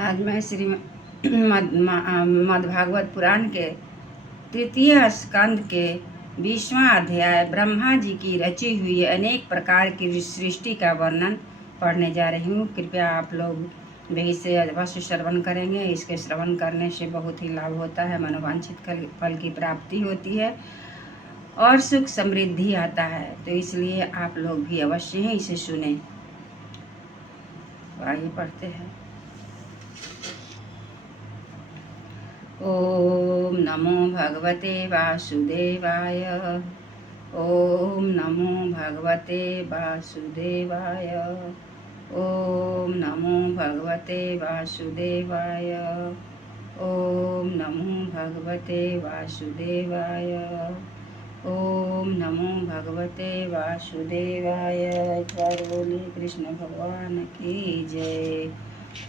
आज मैं मद्भागवत पुराण के तृतीय स्कंद के 20वां अध्याय ब्रह्मा जी की रची हुई अनेक प्रकार की सृष्टि का वर्णन पढ़ने जा रही हूँ। कृपया आप लोग भी इसे अवश्य श्रवण करेंगे। इसके श्रवण करने से बहुत ही लाभ होता है, मनोवांछित फल की प्राप्ति होती है और सुख समृद्धि आता है। तो इसलिए आप लोग भी अवश्य ही इसे सुने। आइए पढ़ते हैं। ओम नमो भगवते वासुदेवाय। ओम नमो भगवते वासुदेवाय। ओम नमो भगवते वासुदेवाय। ओम नमो भगवते वासुदेवाय। ओम नमो भगवते वासुदेवाय। एक बार बोलिए कृष्ण भगवान की जय,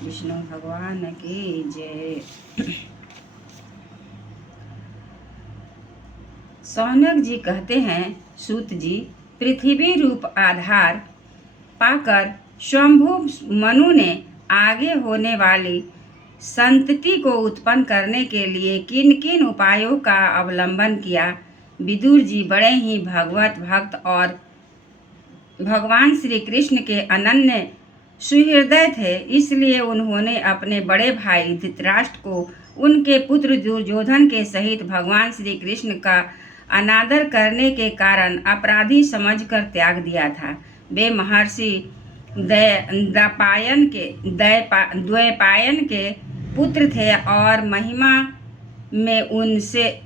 विष्णु भगवान की जय। सौनक जी कहते हैं, सूत जी, पृथ्वी रूप आधार पाकर स्वयंभू मनु ने आगे होने वाली संतति को उत्पन्न करने के लिए किन किन उपायों का अवलंबन किया। विदुर जी बड़े ही भगवत भक्त और भगवान श्री कृष्ण के अनन्य सुहृदय थे, इसलिए उन्होंने अपने बड़े भाई धृतराष्ट्र को उनके पुत्र दुर्योधन के सहित भगवान श्री कृष्ण का अनादर करने के कारण अपराधी समझकर त्याग दिया था। वे महर्षि द्वैपायन के पुत्र थे और महिमा में उनसे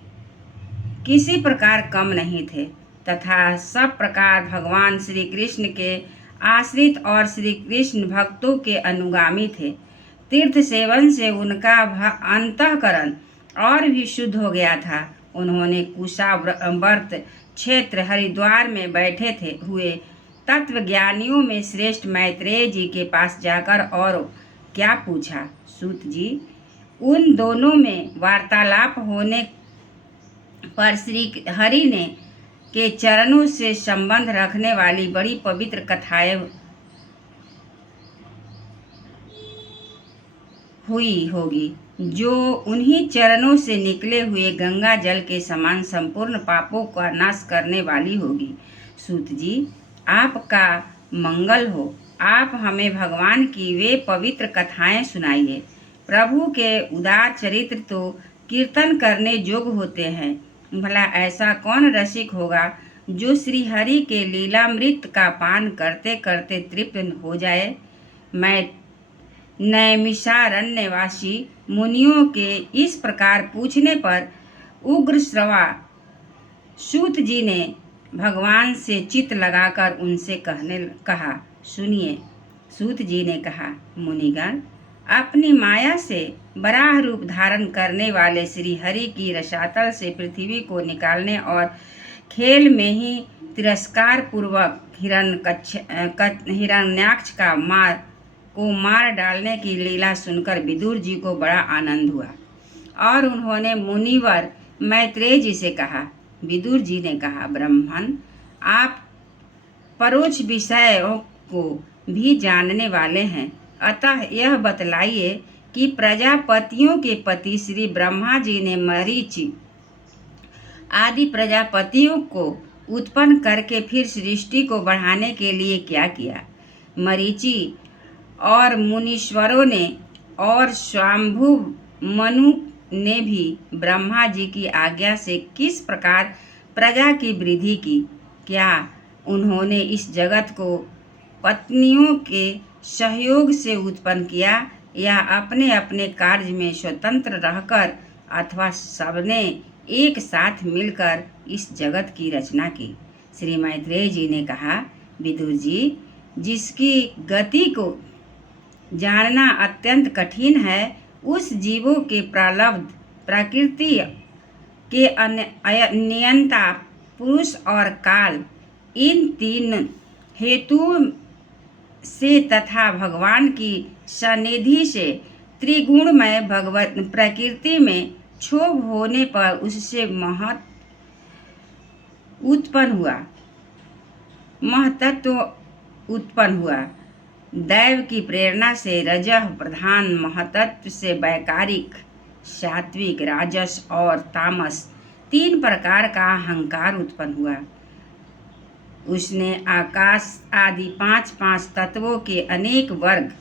किसी प्रकार कम नहीं थे तथा सब प्रकार भगवान श्री कृष्ण के आश्रित और श्री कृष्ण भक्तों के अनुगामी थे। तीर्थ सेवन से उनका अंतःकरण और भी शुद्ध हो गया था। उन्होंने कुशावर्त क्षेत्र हरिद्वार में बैठे हुए तत्वज्ञानियों में श्रेष्ठ मैत्रेय जी के पास जाकर और क्या पूछा। सूत जी, उन दोनों में वार्तालाप होने पर श्री हरि ने के चरणों से संबंध रखने वाली बड़ी पवित्र कथाएं हुई होगी, जो उन्हीं चरणों से निकले हुए गंगा जल के समान संपूर्ण पापों का नाश करने वाली होगी। सूत जी, आपका मंगल हो। आप हमें भगवान की वे पवित्र कथाएं सुनाइए। प्रभु के उदार चरित्र तो कीर्तन करने योग्य होते हैं। भला ऐसा कौन रसिक होगा जो श्री हरि के लीलामृत का पान करते करते तृप्त हो जाए। मैं नैमिषारण्यवासी मुनियों के इस प्रकार पूछने पर उग्र श्रवा सूत जी ने भगवान से चित्त लगाकर उनसे कहा, सुनिए। सूत जी ने कहा, मुनिगण, अपनी माया से वराह रूप धारण करने वाले श्री हरि की रसातल से पृथ्वी को निकालने और खेल में ही तिरस्कार पूर्वक हिरण्याक्ष को मार डालने की लीला सुनकर विदुर जी को बड़ा आनंद हुआ और उन्होंने मुनिवर मैत्रेय जी से कहा। विदुर जी ने कहा, ब्राह्मण, आप परोक्ष विषयों को भी जानने वाले हैं, अतः यह बतलाइए कि प्रजापतियों के पति श्री ब्रह्मा जी ने मरीचि आदि प्रजापतियों को उत्पन्न करके फिर सृष्टि को बढ़ाने के लिए क्या किया। मरीचि और मुनीश्वरों ने और स्वयंभू मनु ने भी ब्रह्मा जी की आज्ञा से किस प्रकार प्रजा की वृद्धि की। क्या उन्होंने इस जगत को पत्नियों के सहयोग से उत्पन्न किया या अपने अपने कार्य में स्वतंत्र रहकर अथवा सबने एक साथ मिलकर इस जगत की रचना की। श्री मैत्रेय जी ने कहा, विदुर जी, जिसकी गति को जानना अत्यंत कठिन है, उस जीवों के प्रारब्ध प्रकृति के नियंता पुरुष और काल, इन तीन हेतुओं से तथा भगवान की सन्निधि से त्रिगुणमय भगवत प्रकृति में क्षोभ होने पर उससे महतत्व उत्पन्न हुआ। दैव की प्रेरणा से रजः प्रधान महतत्व से वैकारिक, सात्विक, राजस और तामस 3 प्रकार का अहंकार उत्पन्न हुआ। उसने आकाश आदि 5 तत्वों के अनेक वर्ग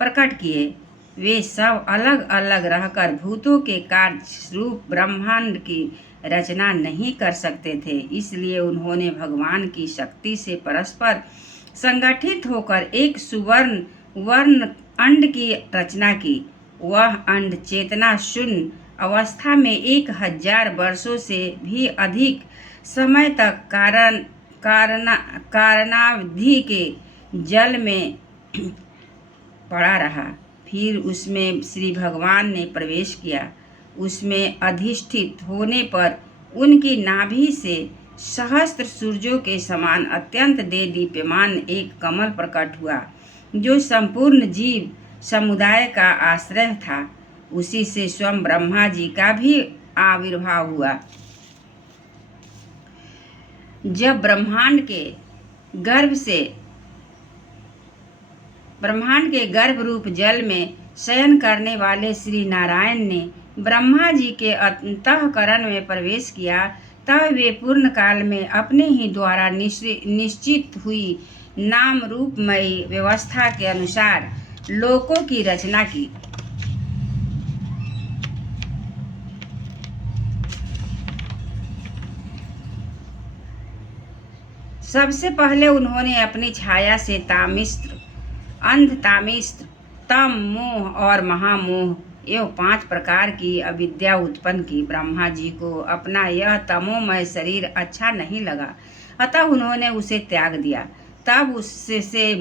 प्रकट किए। वे सब अलग अलग रहकर भूतों के कार्य रूप ब्रह्मांड की रचना नहीं कर सकते थे, इसलिए उन्होंने भगवान की शक्ति से परस्पर संगठित होकर एक सुवर्ण वर्ण अंड की रचना की। वह अंड चेतना शून्य अवस्था में 1000 वर्षों से भी अधिक समय तक कारणावधि के जल में पड़ा रहा। फिर उसमें श्री भगवान ने प्रवेश किया। उसमें अधिष्ठित होने पर उनकी नाभि से सहस्त्र सूर्यों के समान अत्यंत देदीप्यमान एक कमल प्रकट हुआ, जो संपूर्ण जीव समुदाय का आश्रय था। उसी से स्वयं ब्रह्मा जी का भी आविर्भाव हुआ। जब ब्रह्मांड के गर्भ रूप जल में शयन करने वाले श्री नारायण ने ब्रह्मा जी के अंतःकरण में प्रवेश किया, तब वे पूर्ण काल में अपने ही द्वारा निश्चित हुई नाम रूपमयी व्यवस्था के अनुसार लोकों की रचना की। सबसे पहले उन्होंने अपनी छाया से तामिस्त्र, अंध तामिस्त्र, तम मोह और महामोह एवं 5 प्रकार की अविद्या उत्पन्न की। ब्रह्मा जी को अपना यह तमोमय शरीर अच्छा नहीं लगा, अतः उन्होंने उसे त्याग दिया। तब उससे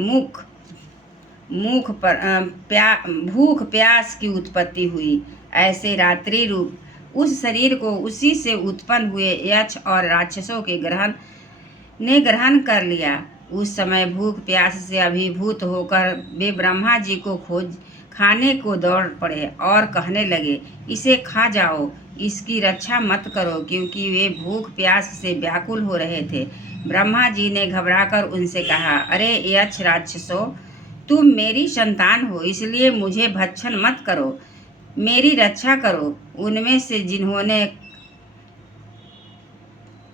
भूख प्यास की उत्पत्ति हुई। ऐसे रात्रि रूप उस शरीर को उसी से उत्पन्न हुए यक्ष और राक्षसों के ग्रहण कर लिया। उस समय भूख प्यास से अभिभूत होकर वे ब्रह्मा जी को खाने को दौड़ पड़े और कहने लगे, इसे खा जाओ, इसकी रक्षा मत करो, क्योंकि वे भूख प्यास से व्याकुल हो रहे थे। ब्रह्मा जी ने घबराकर उनसे कहा, अरे यक्ष राक्षसों, तुम मेरी संतान हो, इसलिए मुझे भक्षण मत करो, मेरी रक्षा करो। उनमें से जिन्होंने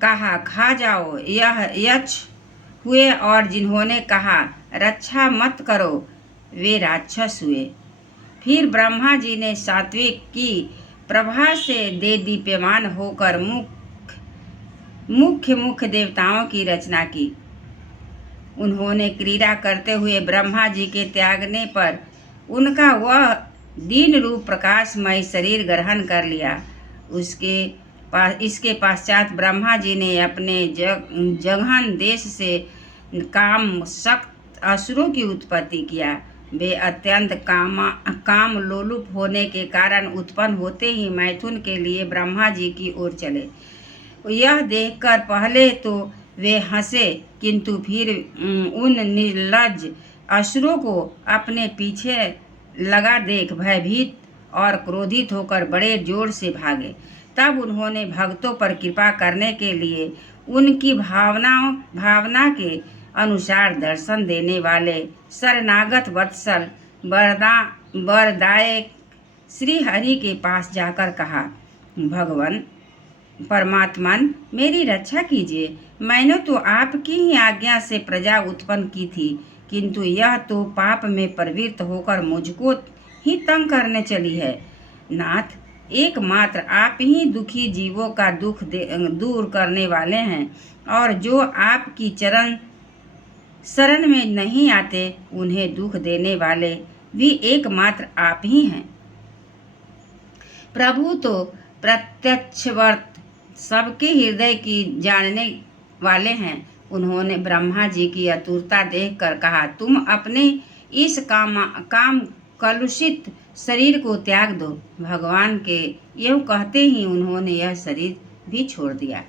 कहा खा जाओ यह यक्ष हुए और जिन्होंने कहा रक्षा मत करो वे राक्षस हुए। फिर ब्रह्मा जी ने सात्विक की प्रभा से देदीप्यमान होकर मुख्य देवताओं की रचना की। उन्होंने क्रीड़ा करते हुए ब्रह्मा जी के त्यागने पर उनका वह दीन रूप प्रकाशमय शरीर ग्रहण कर लिया। इसके पश्चात ब्रह्मा जी ने अपने जघन देश से काम शक्त असुरों की उत्पत्ति किया। वे अत्यंत काम लोलुप होने के कारण उत्पन्न होते ही मैथुन के लिए ब्रह्मा जी की ओर चले। यह देखकर पहले तो वे हंसे, किंतु फिर उन निर्लज्ज असुरों को अपने पीछे लगा देख भयभीत और क्रोधित होकर बड़े जोर से भागे। तब उन्होंने भक्तों पर कृपा करने के लिए उनकी भावना के अनुसार दर्शन देने वाले शरणागत वत्सल वरदायक श्री हरि के पास जाकर कहा, भगवान परमात्मन, मेरी रक्षा कीजिए। मैंने तो आपकी ही आज्ञा से प्रजा उत्पन्न की थी, किंतु यह तो पाप में प्रवृत्त होकर मुझको ही तंग करने चली है। नाथ, एकमात्र आप ही दुखी जीवों का दुख दूर करने वाले हैं, और जो आपकी शरण में नहीं आते उन्हें दुख देने वाले भी एकमात्र आप ही हैं। प्रभु तो प्रत्यक्षवर्त सबके हृदय की जानने वाले हैं। उन्होंने ब्रह्मा जी की आतुरता देखकर कहा, तुम अपने इस काम कलुषित शरीर को त्याग दो। भगवान के यूँ कहते ही उन्होंने यह शरीर भी छोड़ दिया।